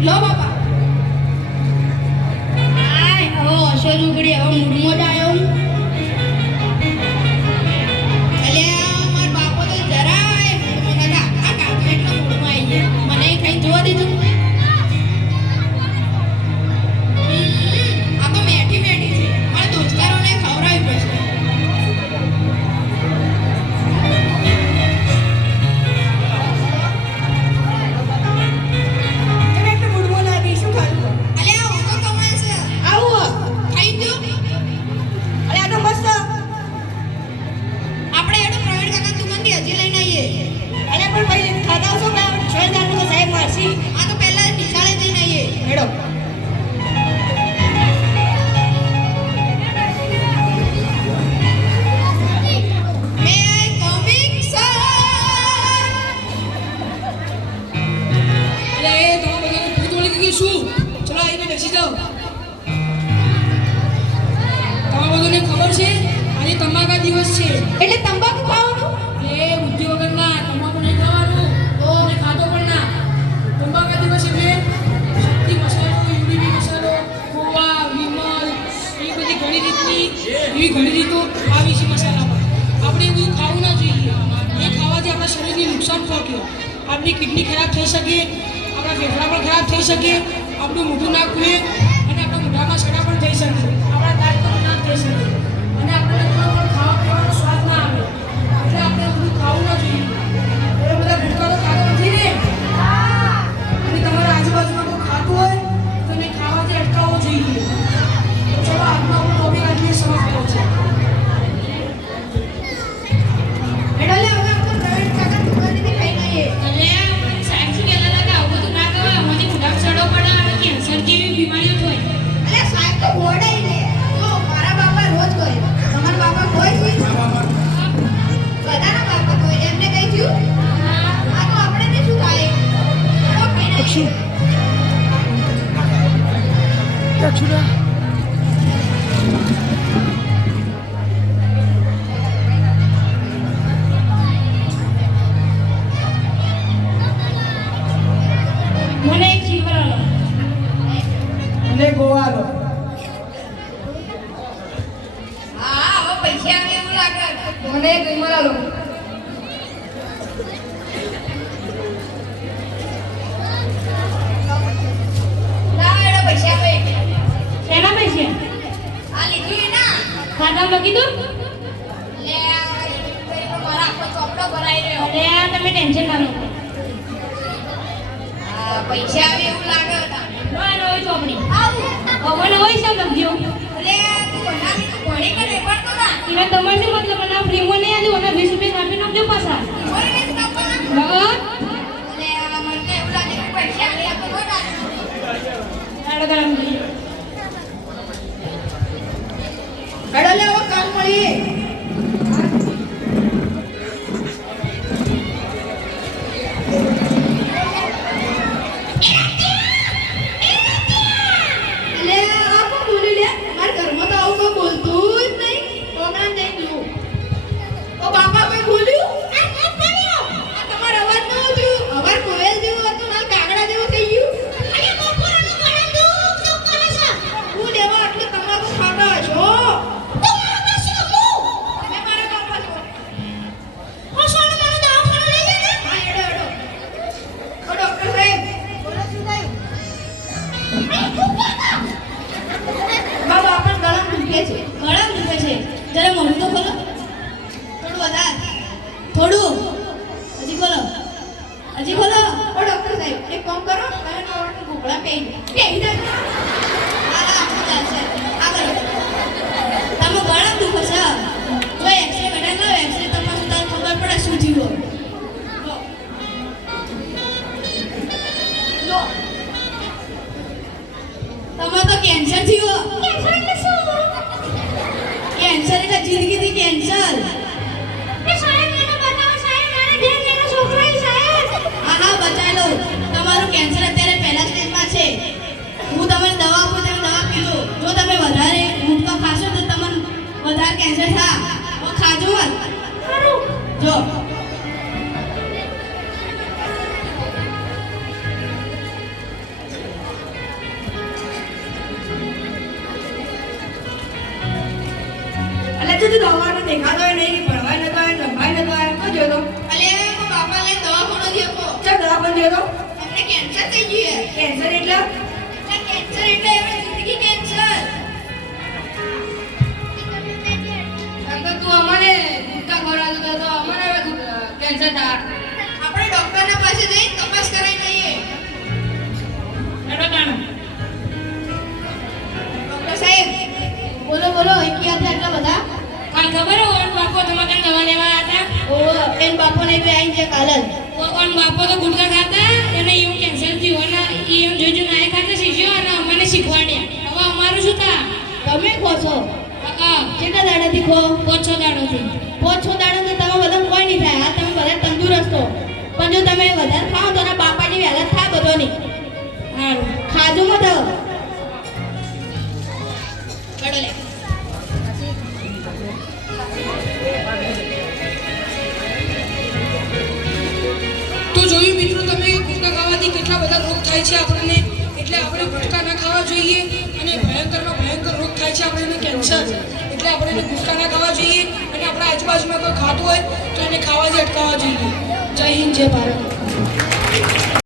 લો બાપા આય હવે ઓશો ઝૂકડી હવે મૂડમાં જ આવ્યો અલ્યા માર બાપો તો જરાય મૂડમાં નતા આ કાકો એટલો મૂડમાં આવી ગયા મને કઈ જોવા દીધું આ તો મેઠી મેઠી છે મારા દોસ્તારોને ખવડાવી પડશે એટલે તંબાકુ ખાવાનું એ બુદ્ધિ વગર ના તમાકુ નહીં ખાવાનું તો ને ખાતો પણ ના તંબાકુ દિવસ એટલે શક્તિ મસાલો યુરિની મસાલો ગોવા વિમલ એ બધી ઘણી રીતો આવી છે મસાલામાં આપણે એ બધું ખાવું ના જોઈએ એ ખાવાથી આપણા શરીરને નુકસાન પહોંચે આપણી કિડની ખરાબ થઈ શકે આપણા ફેફડા પણ ખરાબ થઈ શકે આપણું મોઢું ના ખુલે અને આપણા મોઢામાં સડા પણ થઈ શકે આપણા દાંત પણ ના થઈ શકે અને આપણે ખાવા પીવાનો સ્વાદ ના આવે એટલે આપણે બધું ખાવું ના જોઈએ એ બધા ગુટકા તો ખાતા નથી ને અને તમારા આજુબાજુમાં કોઈ ખાતું હોય તો એને ખાવાથી અટકાવવો જોઈએ તો ચલો આજનો આપણો ટોપિક આટલી સમજ કર્યો છે એટલે હવે આપણે પ્રવીણ કાકા દુકાનેથી ખાઈને આવીએ એટલે સાહેબ શું કહેતા હતા કે આવું બધું ના કહેવાય અમારી મોઢામાં સડો પડે અને કેન્સર જેવી બીમારીઓ થાય એટલે સાહેબ તો બોર્ડાઈ દે જો મારા બાપા રોજ કહે તમારા બાપા કોઈ છે બધાના બાપા કોઈ એમને કઈ થયું આ તો આપણે ને શું થાય ચલો ખાઈને પક્ષી ત્યાં છુડા મને એક સિલ્વર આલો અને ગોવાલો હા હવે પૈસા આવે એવું લાગે મને એક વિમલ આલો ના એડો પૈસા આવે શેના પૈસા આ લીધું ના ખાતામાં લખી દો લે મારા આખો ચોપડો ભરાઈ રહ્યો અરે તમે ટેન્શન ના લો આ પૈસા આવે એવું લાગે નો એનો હોય ચોપડી આવું મને હોય છે લખજો લે તું બનાવી તું ભણી કરે પણ તો ના એને તમારે શું મતલબ અને ફ્રીમાં નહીં આવ્યું અને 20 રૂપિયા કાપી નાખજો પાછા ભણી નહીં કાપવાના હા લે આ મને તો એવું લાગે કે પૈસા આવે આ તો ગોડા હેડો ગરમ કરી હેડો લે હવે કામ મળીએ લે આ કોણ બોલી લે મારા ઘરમાં તો આવું કોઈ બોલતું જ નહીં પ્રોગ્રામ જઈને જોઉં ઓ બાપા કોઈ બોલ્યું આ કોણ બોલ્યો આ તમારો અવાજ ન થયું અવાજ કોયલ જેવો હતો ના કાગડા જેવો થઈ ગયું અરે બપોરનું ઘણા દુઃખ શું કરે છે હું લેવા એટલે તમારો ખાતા છો તમારો પાસે હું તમે મારા બાપા છો ઓ સોનો મને દવાખાને લઈ જાય ને હા એડો એડો ઓ ડોક્ટર સાહેબ બોલો શું થયું બાબા આપણ ગળામાં દુખે છે ગળામાં દુખે છે જરા મોઢું તો ખોલો થોડું વધારે થોડું હજી ખોલો હજી ખોલો ઓ ડોક્ટર સાહેબ એક કામ કરો તમે નોવાનું ઘૂંઘળા પહેરી જાઓ હા હા ચાલશે આગળ તમે ગળામાં દુખે છે જો એક્સરે બેઠા લાવો એક્સરે તમારે તાર ખબર પડે શું થયું લો તમારે તો કેન્સર થયું કેન્સર એટલે શું કેન્સર એટલે જિંદગીથી કેન્સર એ સાહેબ મને બતાવો સાહેબ મારા બેન એનો છોકરો છે સાહેબ હા હા બચાવી લો તમારું કેન્સર અત્યારે પહેલા સ્ટેજમાં છે હું તમને દવા આપું તમે દવા પીજો જો તમે વધારે ગુટકા ખાશો તો તમને વધારે કેન્સર થાય તો ખાજો મત સારું જો આજે તો દવાનો દેખાતો નહીં કે ભણવાય નતો આવ્યો રમવાય નતો આવ્યો તો જોયો તો અલે કો બાપા લઈ દવાખાનો ગયો તો ચાલ દવા પણ જોયો એમને કેન્સર થઈ ગયું કેન્સર એટલે કેન્સર એટલે એમાં જિંદગી કેન્સર અગર તું અમારે ગુટકા ખવડાવતો તો અમારે હવે કેન્સર થાય આપણે ડોક્ટરના પાસે જઈને તપાસ કરાવી લઈએ હેડો તાણ ડોક્ટર સાહેબ બોલો બોલો એકી હતા એટલા બધા કાલ ખબર હોય બાપો તમારે દવા લેવા હતા ઓ એન બાપો ને બે આઈ છે કાલ જ કોણ બાપો તો ગુટકા ખાતા એને એવું કેન્સર થયું અને એમ જોજો ના ખાતા શીખ્યો અને અમને શીખવાડ્યા હવે અમારું શું થા તમે ખો છો હા કેટલા દાડાથી ખો 5-6 દાડોથી 5-6 દાડાથી તમે બધા કોઈ નહીં થાય આ તમે બધા તંદુરસ્ત હો પણ જો તમે વધારે ખાઓ તો ના બાપાની વહેલા થાય બધો નહીં સારું ખાજો મત કડો લે તો જોયું મિત્રો તમે કે ગુટકા ખાવાથી કેટલા બધા રોગ થાય છે આપણને એટલે આપણે ગુટકા ના ખાવા જોઈએ અને ભયંકરમાં ભયંકર રોગ થાય છે આપણને કેન્સર એટલે આપણે એને ગુટકા ના ખાવા જોઈએ અને આપણા આજુબાજુમાં કોઈ ખાતું હોય તો એને ખાવાથી અટકાવવા જોઈએ જય હિન્દ જય ભારત